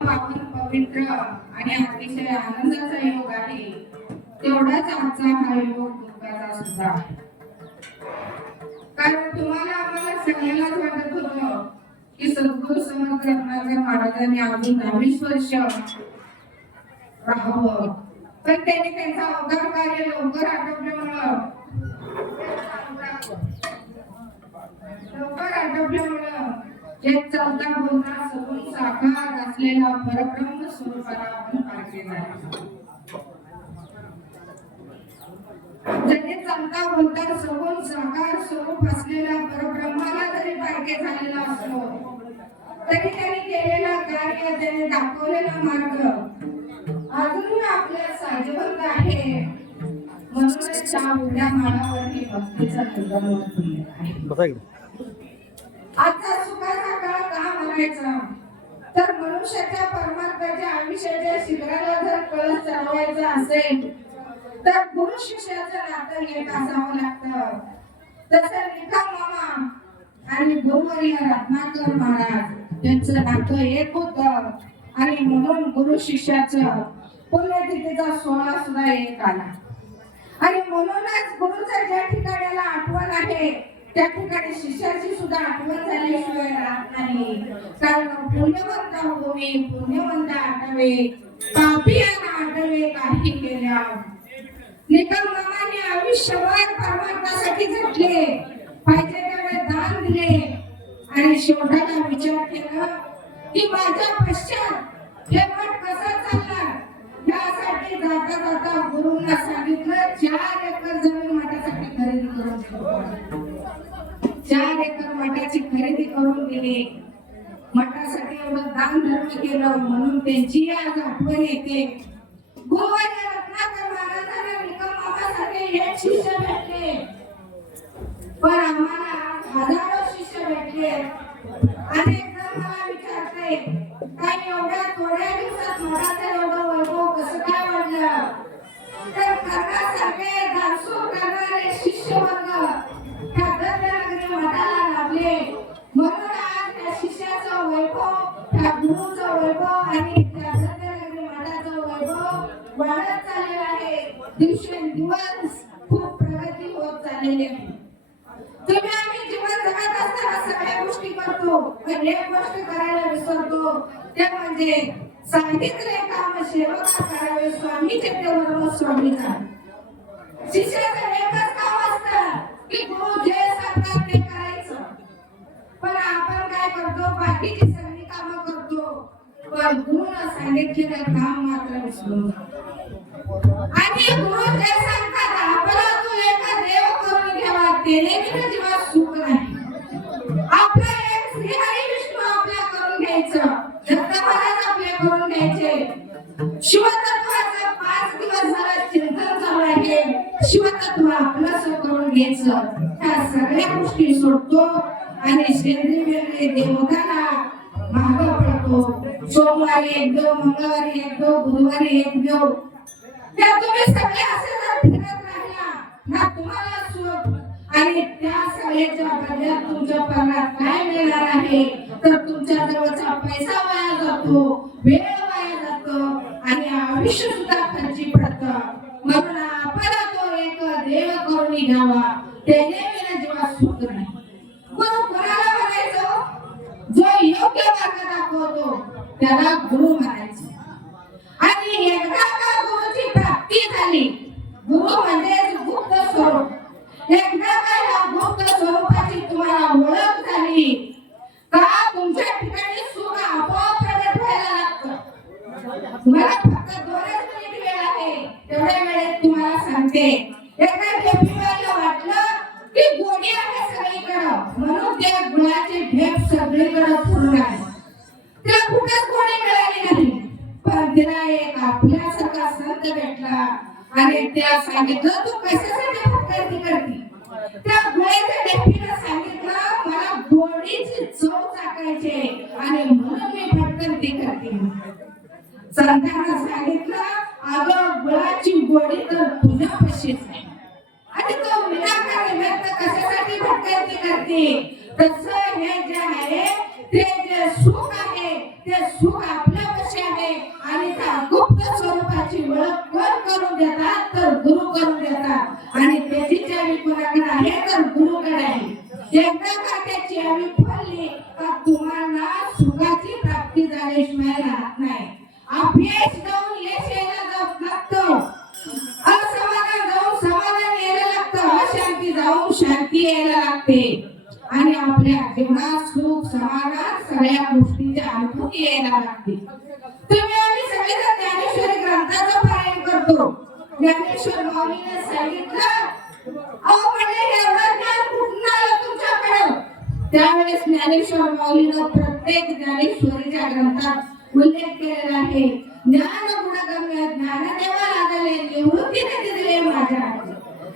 पावन पवित्र आणि अतिशय आनंदाचा योग आहे तेवढाच आमचा हा योग दुःखाचा सुद्धा कारण तुम्हाला आम्हाला सगळ्यांनाच वाटत होतं की सद्गुरु समर्थ रत्नाकर महाराजांनी अजून दहावीस वर्ष राहावं. पण त्यांनी त्यांचा अवघड कार्य लवकर आटोपल्यामुळं लवकर आटोपल्यामुळं जे चौथा बोलता सगुण साकार असलेला परब्रह्म स्वरूपाला आपण झाले जरी चौथा बोलता सगुण साकार स्वरूप असलेला परब्रह्माला जरी पारखे झालेला असलो तरी त्यांनी केलेला कार्य त्याने दाखवलेला मार्ग अजूनही आपल्या साजेबंद आहे. म्हणूनच त्या उड्या माळावरती भक्तीचा आहे. आजचा म्हणायचा तर मनुष्याच्या परमार्थाच्या आयुष्याच्या शिखराला जर कळस चढवायचा असेल तर गुरु शिष्याचं नातं एक असावं लागतं. तसं निकम मामा आणि गुरुवर्य रत्नाकर महाराज त्यांचं नातं एक होत. आणि म्हणून गुरु शिष्याचं पुण्यतिथीचा सोहळा सुद्धा एक आला. आणि म्हणूनच गुरुचा ज्या ठिकाणाला आठवण आहे त्या ठिकाणी शिष्याची सुद्धा आठवण झाल्याशिवाय राहत नाही. कारण पुण्यवंत हो मी पुण्यवंत आठवे पापियाना आठवे काही केल्या. निकम मामाने आयुष्यभर परमार्थासाठी झटले पाहिजे त्यावेळे दान दिले. आणि शेवटाला विचार केला की माझ्या पश्चात हे मठ कसा चालणार यासाठी जाता जाता गुरुंना सांगितलं चार एकर जमीन माझ्यासाठी खरेदी करून चार एकर मठाची खरेदी करून दिली. मठासाठी एवढं दान धर्म केलं म्हणून त्यांची आज आठवण येते. गुरुवारी रत्नाकर महाराजांना निकम एक शिष्य भेटले. पण आम्हाला हजारो शिष्य भेटले. अनेक जण मला विचारते काय एवढ्या थोड्या दिवसात वाढत चाललेलं आहे. दिवसेंदिवस खूप प्रगती होत चाललेली आहे. तुम्ही आम्ही जीवन जगत असताना सगळ्या गोष्टी करतो. पण एक गोष्ट करायला विसरतो. ते म्हणजे सांगितले काम सेवका करावे स्वामी ते स्वामीचा शिष्याचं एकच काम असतं की गुरु जे सांगतात ते करायचं. पण आपण काय करतो? बाकीची सगळी कामं करतो. पण गुरु सांगितलेलं काम मात्र विसरून जातो. आणि गुरु जे सांगतात आपला एका देव करून घ्यावा त्याने जीवा सुख नाही. आपला एक श्रीहरी विष्णू आपल्या करून घ्यायचं. दत्त महाराज आपल्या करून घ्यायचे. शिवतत्वाचा पाच दिवस झाला चिंतन चालू आहे. शिवतत्व आपलं करून घ्यायचं. त्या सगळ्या गोष्टी सोडतो आणि शेंद्री वेगळे देवताला मागं पडतो. सोमवारी एक देव मंगळवारी एक देव बुधवारी एक देव. त्या तुम्ही सगळे असे जर फिरत राहिला ना तुम्हाला सुख. आणि त्या सगळ्याच्या बदल्यात तुमच्या पगारात काय मिळणार आहे? तर तुमच्या जवळचा पैसा वाया जातो वेळ वाया जातो आणि आयुष्य सुद्धा खर्ची पडत. म्हणून आपण तो एक देव करून घ्यावा त्याने विना जेव्हा सुख नाही. गुरु कोणाला म्हणायचो? जो योग्य मार्ग दाखवतो त्याला गुरु म्हणायचं. प्राप्ती झाली. गुरु म्हणजे गुप्त स्वरूप. एकदा का या गुप्त स्वरूपाची तुम्हाला ओळख झाली का तुमच्या ठिकाणी सुख आपोआप प्रगट व्हायला लागतं? मला फक्त दोनच मिनिट वेळ आहे तेवढ्या वेळेत तुम्हाला सांगते. एकदा ढेपीबाईला वाटलं की गोडी आहे सगळीकडं म्हणून त्या गुळाचे ढेप सगळीकडं पूर्ण आहे तिला कुठेच कोणी मिळाली नाही पण तिला एक आपल्यासारखा संत भेटला. आणि त्या सांगितलं तू कशासाठी फटकरती करते? त्या गुळाच्या डेपीला सांगितलं मला गोडीची चव चाकायचे आणि म्हणून मी फटकरती करते. संतांना सांगितलं अगं गुळाची गोडी तर तुझ्या पशीच आहे. आणि तो विनाकारण व्यक्त कशासाठी भटकंती करते? तसं आणि त्याचीच आम्ही पुराकडे हे तर गुरुकडे आहे. एकदा का त्याची आम्ही फळली तर तुम्हाला सुखाची प्राप्ती झाल्याशिवाय राहत नाही. अभ्यास जाऊन यश यायला जात असमाधान जाऊन समाधान यायला लागतं. अशांती जाऊन शांती यायला लागते. आणि आपल्या जीवनात सुख समाधान सगळ्या गोष्टीचे अनुभव यायला लागते. तुम्ही आम्ही सगळेजण ज्ञानेश्वरी ग्रंथाचा पारायण करतो. ज्ञानेश्वर माऊलीने सांगितलं अहो म्हणजे एवढं ज्ञान कुठून आलं तुमच्याकडं. त्यावेळेस ज्ञानेश्वर माऊलीनं प्रत्येक ज्ञानेश्वरीच्या ग्रंथात उल्लेख केलेला आहे ज्ञान गुणगम्य ज्ञानदेवा लागले निवृत्तीने दिले माझ्या.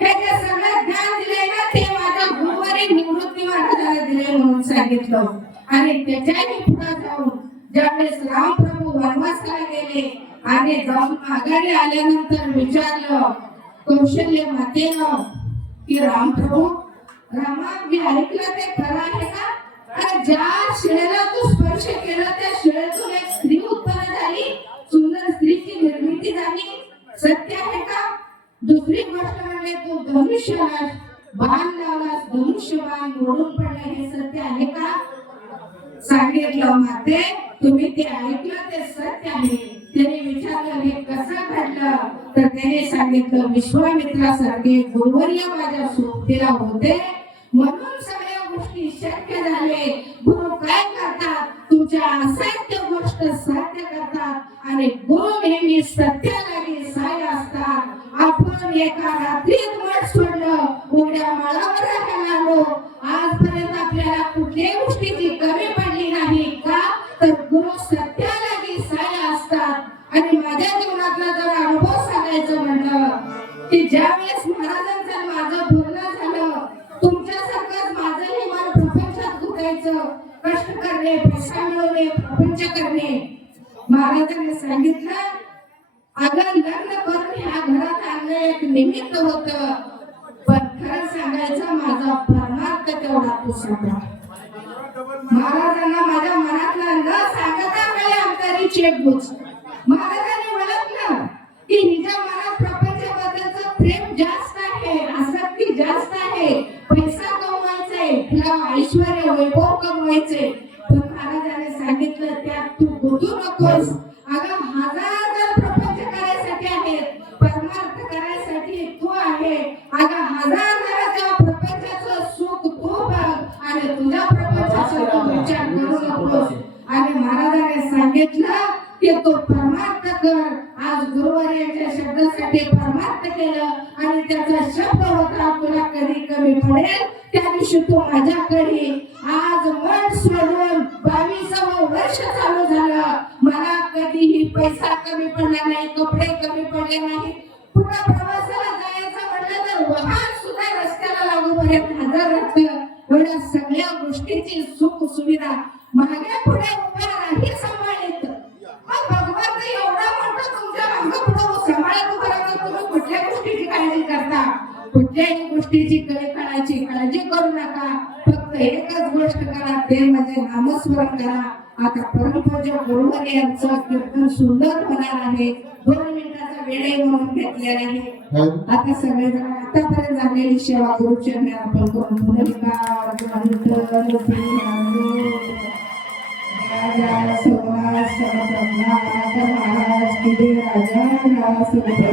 हे जे सगळं ज्ञान दिले ना ते माझ्या गुरुवारी निवृत्ती महाराजाने दिले म्हणून सांगितलं. आणि त्याच्याही पुढे जाऊन ज्यावेळेस रामप्रभू वनवासाला गेले आणि जाऊन माघारी आल्यानंतर विचारलं कौशल्य मातेनं की रामप्रभू रामा मी ऐकलं ते खरं आहे का? आणि ज्या शिळेला तू स्पर्श केला त्या शिळेतून एक स्त्री उत्पन्न झाली. सुंदर स्त्रीची निर्मिती झाली. सत्य आहे का? दुसरी गोष्ट म्हणजे तू धनुष्य बाण लावलास धनुष्यबाण ओढून पडला हे सत्य आहे का? सांगितलं माते तुम्ही ते ऐकलं ते सत्य आहे. त्याने विचारलं हे कसं घडलं? तर त्याने सांगितलं विश्वामित्रासारखे गुरुवर्य माझ्या सोबतीला होते. म्हणून सगळ्या गोष्टी शक्य झाले. गुरु काय करतात? तुमच्या असाध्य गोष्ट साध्य करतात. आणि गुरु नेहमी सत्यालाही साय असतात. आपण एका रात्रीत मठ सोडलं. उड्या मळावर राहायला आलो आजपर्यंत आपल्याला कुठल्याही गोष्टी कमी पडली नाही का तर गुरु सत्यालागी साय असतात. आणि माझ्या जीवनातला जर अनुभव सांगायचं म्हणलं की ज्या वेळेस महाराजांचं माझं बोलणं झालं तुमच्यासारखंच माझंही मन प्रपंचात गुंतायचं कष्ट करणे पैसा मिळवणे प्रपंच करणे. महाराजांनी सांगितलं अगं लग्न करून ह्या घरात आणलं एक निमित्त होत. पण खरं सांगायचं माझा परमार्थ तेवढा तू सांगा महाराजांना माझ्या काही अंतरी चेक महाराजांनी ओळखलं की हिच्या मनात प्रपंचाबद्दलचं प्रेम जास्त आहे आसक्ती जास्त आहे. पैसा कमवायचा आहे तिला ऐश्वर वैभव कमवायचे पण महाराजाने सांगितलं त्यात तू गुंतू नकोस. अगं माझा जर प्रपंच करायसाठी आहे परमार्थ करायसाठी तू आहे. अगं हजार जणांच्या प्रपंचाचं सुख तू बघ. आणि तुझ्या प्रपंचाचा तू विचार करू नकोस. महाराजांनी सांगितलं की तो परमार्थ कर. आज गुरुवार्याच्या शब्दासाठी परमार्थ केलं आणि त्याचा शब्द होता तुला कधी कमी पडेल? त्या दिवशी तू माझ्याकडे आज मन सोडून बावीसावं वर्ष चालू झालं. मला कधीही पैसा कमी पडला नाही कपडे कमी पडले नाही. पुन्हा प्रवासाला जायचं म्हटलं तर वाहन सुद्धा रस्त्याला लागू पर्यंत हजर राहतं एवढ्या सगळ्या गोष्टीची सुख सुविधा मागे कुठल्याही गोष्टीची कळी काळजी करू नका. फक्त एकच गोष्ट करा ते म्हणजे नामस्मरण करा. आता परमपूज्य गुरुवारी यांचं कीर्तन सुंदर होणार आहे. दोन मिनिटाचा वेळ म्हणून घेतलेला आहे. आता सगळेजण आतापर्यंत झालेली सेवा गुरुचरणी आपण करून महाराज राजा